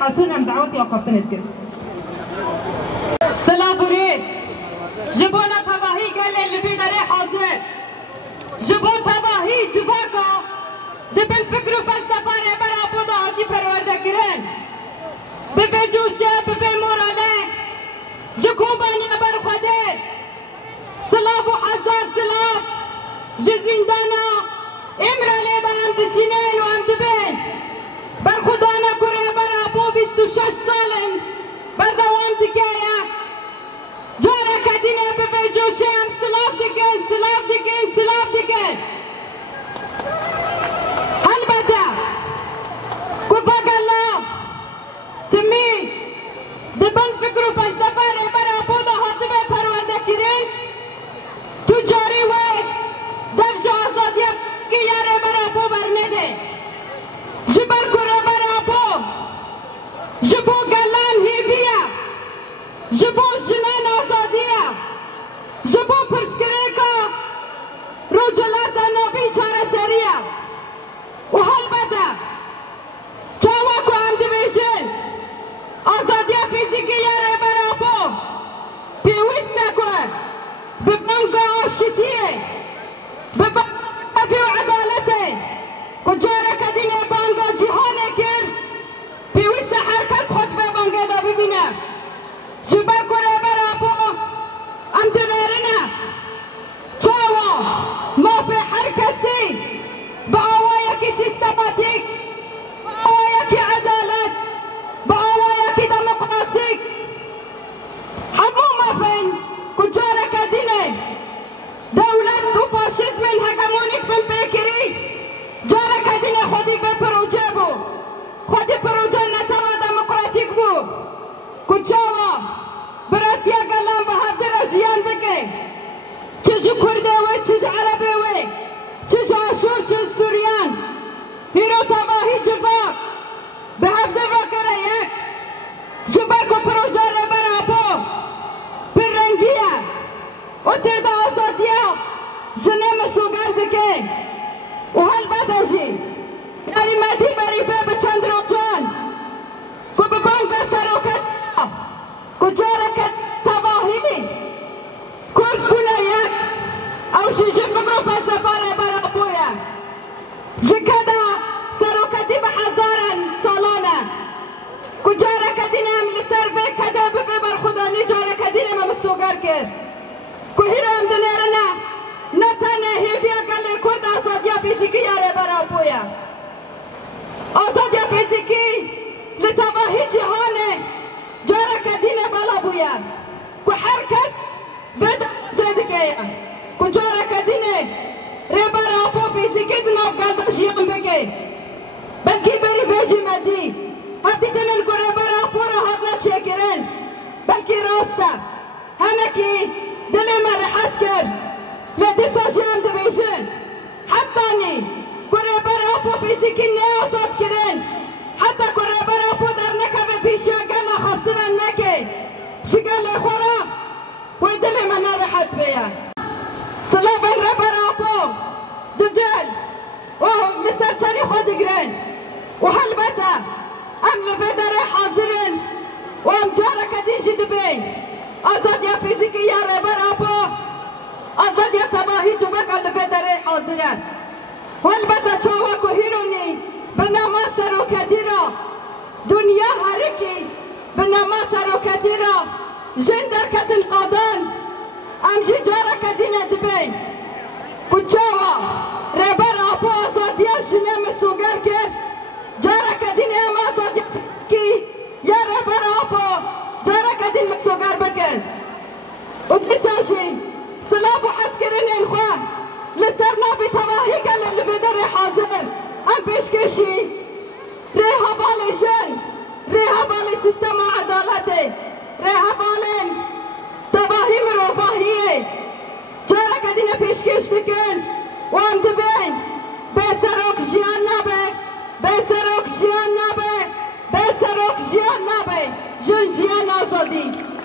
حسونم دعوتي آخرتن ادگر سلام بوريس جبونا تباهي قال اللي في داري حاضر جبون تباهي جباكا دي بالفكر وفلسفة ربرا بودا هاتي پرورده گرن ببه جوشته ببه مورانه جکوبانی ابر خوده سلاف و حزار سلاف جزیندانا امرا لیبا هم دشینین و هم دبین برخودانا کره برا بو 26 سالن بردوام دکیه جاره کدینه ببه جوشه هم سلاف دکن سلاف دکن سلاف دکن البته کفاق الله تمی دبن فکر و فلسفه ربرا بودا حاطبه پرورده کرین تو جاری وی دفش آزادیه که یاره برا بو برنده جبر کره برا بو جبو گلان هیویه جبو جنان آزادیه جبو پرسکره که رو جلات نوبی چاره سریه و البته چاوا کو هم دیویشن آزادیه فیزیکی یاره برا بو پیوسته که ببنگا آشتیه ببنگا عدالته کجاره کدینه بانگا جهانه کر پیوسته هرکس خود به بانگه دا ببینه جبر کره برا بو ام دنرنه چاوا ما في هر کسی با آوایکی سیستماتیک با آوایکی عدالت با آوایکی دموکراسیک همو ما فين کجاره کدینه دولت تو فاشیزم هگمونیک بالبکری جاره کدینه خودی به پروژه بو خودی پروژه نتوا دموکراتیک بو کجاوا براتیا گلان بهادر ازیان بکه چه کرده و چه عربه و چه آشور چه استوریان هیرو تباهی جواب دیساجی نریمدی بری به چند روچان که ببانگ سروکت کجا رکت تواهی کرد کنه یک او شجب بگرو فلسفه را برا بویا جکده سروکتی به هزارن سالانه کجا رکتینم لسر به کده ببه بر خدا نجا رکتینم مسوگر کرد که هیرم دنیرنه نتنه هیویا گله کرد آزادیا فیزیکی یاره برا بویا آزادیا فیزیکی لتواهی جهانه جا رکتینه بالا بویا که هر کس ودا زدگه که جا رکتینه ری برا بو فیزیکی دناب گلده جیان بگه بلکی بری بیجی مدی هفتی تنن که ری برا بو را حد نچکرن بلکی راسته هنکی دل من راحت کرد لدیساشی هم دبیشن حتی نی که ری برا بو فیزیکی نه آزاد کرن حتی که ری برا بو در نکوه پیشی اگل خواستنن نکه شگل خورا و دل من راحت بیا سلافن ری برا بو دل و مسرسری خود گرن و البته ام لفدر حاضرن و ام جارك ديجي دبي آزاد یا فیزیکی یا ربر آبو آزاد یا تباهی جبک لفدر حاضرن و البته چاوا کو هیرونی بناما سروکتی را دنیا هرکی بناما سروکتی را جن در کتن قادان ام جی جارك دینه دبی کچاوا ربر آبو آزاد یا جنه مسوگر کرد جارك دینه ام آزاد کی یا ربر آبو جارك دین مسوگر بکن و دیساشی سلاب و حسکرین انخواه لسر نابی تواهی گل لبدر حاضر ام پیشکشی ریها بالی جن ریها بالی سیستم عدالته ریها بالی تواهی مروفاهیه جارك دین پیشکش دکن و ام دبین بسروک جیان نبه بسروک جیان نبه بسروک جیان نبه جن جیان آزادی